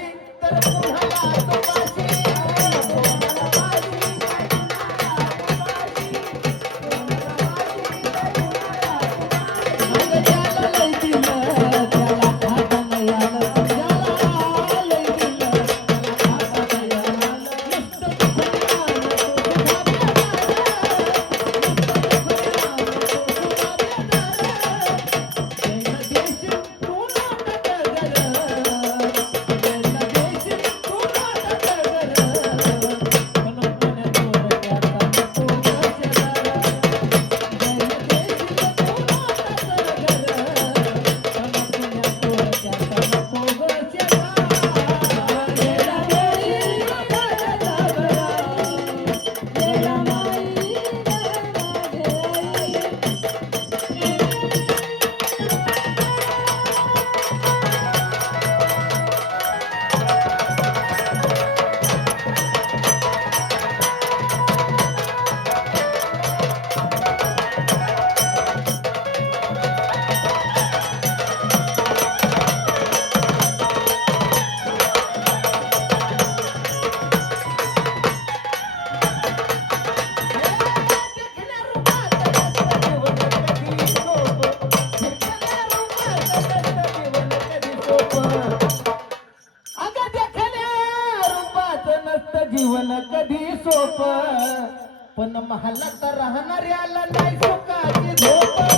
बासी तेरे को तो बासी जीवन कधी सोप? पण महालात राहणाऱ्याला नाही सुखाची झोप.